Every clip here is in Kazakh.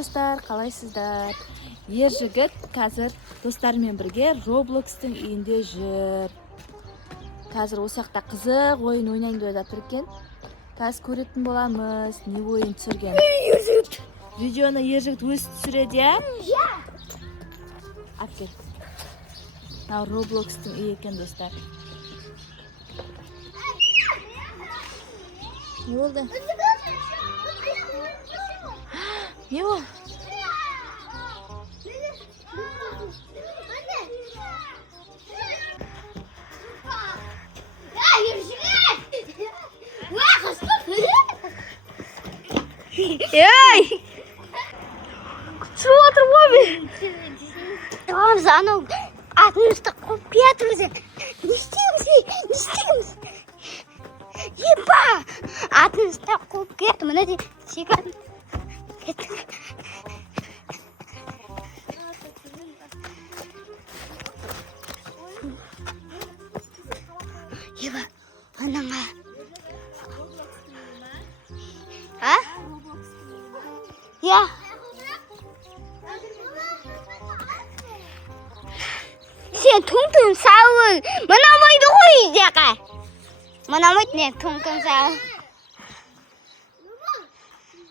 достар, қалайсыздар? Ер жігіт қазір достарымен бірге Roblox-тың үйінде жүр. Қазір осақта қызық ойын ойнайын деп жатыр екен. Қазір көретін боламыз, не ойын түсірген. Видеоны ер жігіт өзі түсіреді, я? Апкет. Мынау Roblox-тың үйі екен, достар. Не болды? Не ол? Ей! Күтіп отыр ғой. Тамыз анау атымызды қойып кетіміз. Не істейміз? Епа! Атымызды қойып кетті. Мына де секунд. Епа, анаңа. А? Я. Сен түң-түң сауын. Мұнамайды ғой үйдеға. Мұнамайды не түң-түң сауын.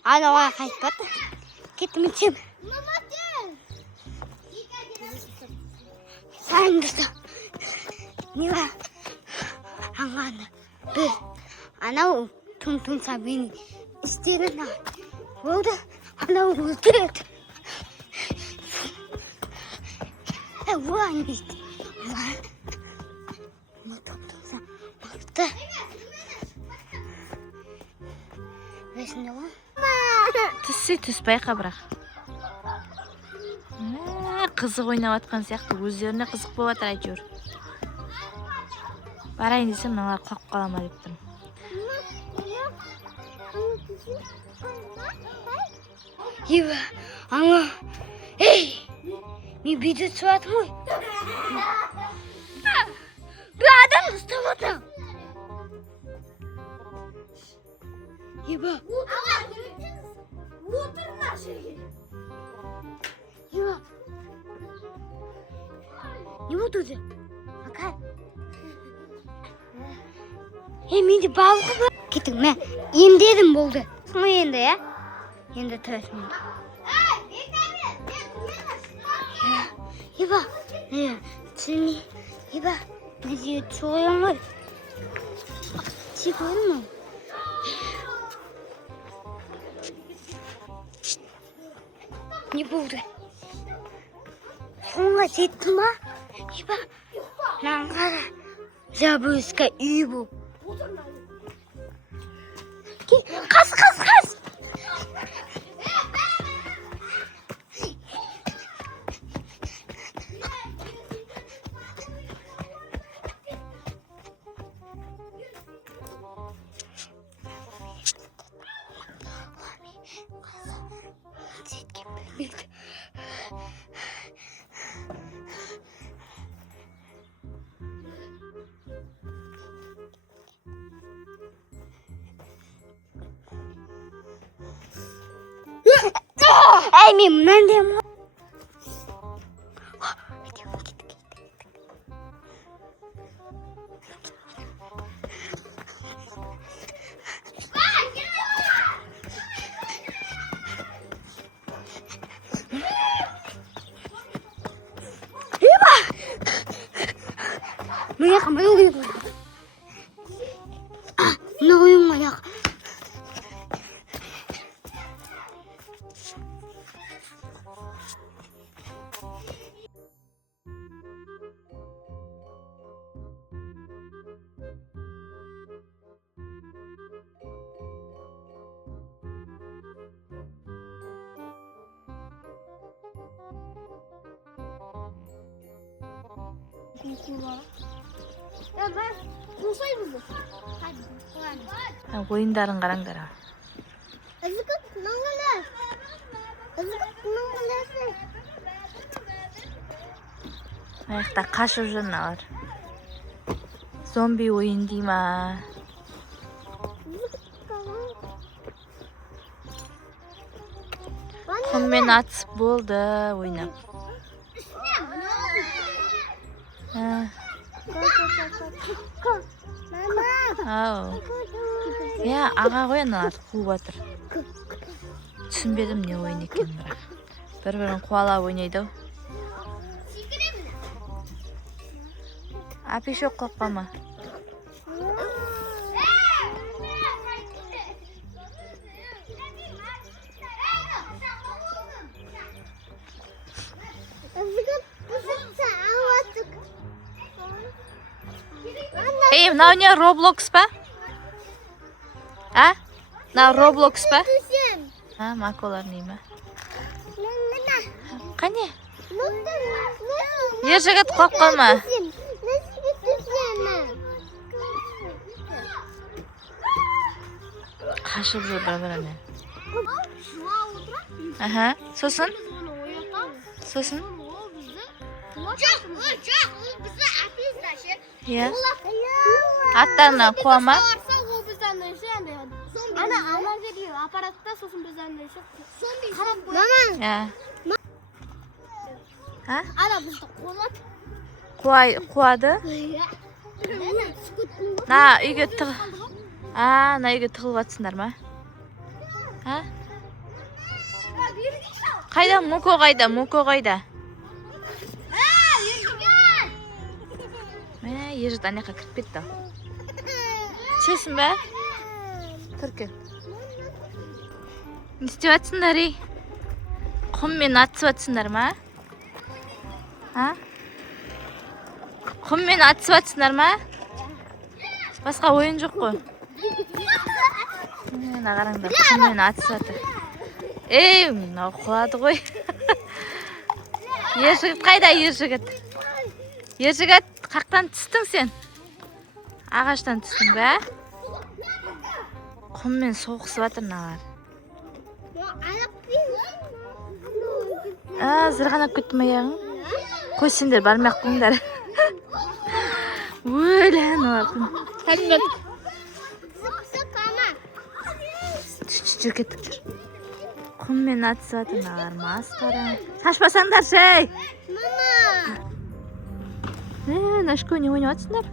Анауға қайтпады. Кеттім өтсем. Сайын дұрса. Не бар? Аңғаны. Бір. Анау түң-түң сабын істерін болды. Анау өлтіреді. Уан дейді. Түң-түң сабын. Өсінде ғой? Түс байқа бірақ. Қызық ойнап атқан сияқты, өздеріне қызық болып атыр әйтеуір. Барайын десем, мыналар құлап қала ма деп тұрмын. Ева, аңа. Ей! Мен бүйде түсіп атым ғой. Бір адам ұстап отыр. Ева. Отырма жерге. Ева. Не болды өзі? Ака. Менде балық бар. Кеттің, мен емдедім болды. Сұңы енді, я? Енді тұрасың. Ева. Түсілмей. Ева. Неге түсіғойын ғой? Түсіғойын ма? Не болды? Соңға жетті ма? Еба, наңғара жабыска үй бұл. Қас! Ей, мен мұнан деймін ғой. Еба! Маяқ, маяқ. Мына ойын маяқ. Ойындарын қараңдар. Аяқта қашып жүр мыналар. Зомби ойын дей ма? құммен атысып болды ойнап. Ау. Я, аға ғой аналарды қуып жатыр. Түсінбедім не ойын екен бірақ. Бір-бірін қуалап ойнайды ау. Апишок қойып қалма. Ей, мынау не Roblox па? А? Мынау Roblox па? А, маколар не ма? Қане? Ер жігіт қойып қалма. Қашып жүр бір-біріне. Аха, сосын? Сосын? Иә. Аттарына қуама. Иә. Қуады? На үйге тығыл. На үйге тығылып атсыңдар ма? Қайда? Муко қайда? Муко қайда? Ержігіт анаяққа кіріп кетті. Түсесің бе? Түркі. Не істеп атсыңдар, ей? Құммен атысып атсыңдар ма? Құммен атысып атсыңдар ма? Басқа ойын жоқ қой. Мына қараңдар, құммен атысып атыр. Ей, мынау құлады ғой. Ержігіт қайда, ержігіт? Ержігіт, қақтан түстің сен? Ағаштан түстің бе? Құммен соғысып атыр мыналар. Зырғанап кеттім аяғың. Қой сендер бармақ қойыңдар. Өлі аналар. Кәдімгі. Жүр кеттік жүр. Құммен атысып атыр мыналар масқара. Шашпасаңдар шей. Нашко не ойнап атсыңдар?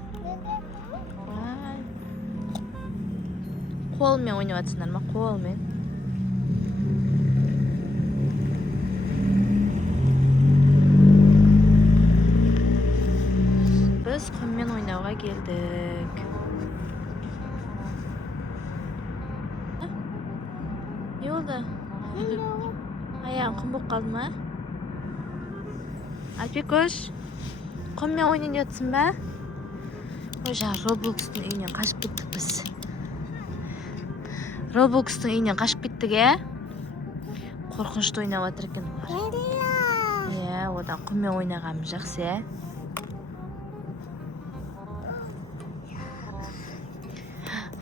Қолмен ойнап атсыңдар ма? Қолмен. Біз құммен ойнауға келдік. Не болды? Аяғың құм болып қалды ма? Альпикош, құммен ойнап жатсың ба? Ой, жаңа Roblox'тың үйінен қашып кеттік біз. Roblox'тың үйінен қашып кеттік, Қорқынышты ойнап жатыр екен олар. Одан құммен ойнағанымыз жақсы,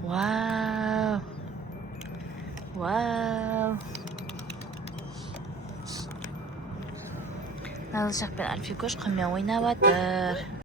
Вау. Вау. Назылшақ пен Альфикош құммен ойнап жатыр.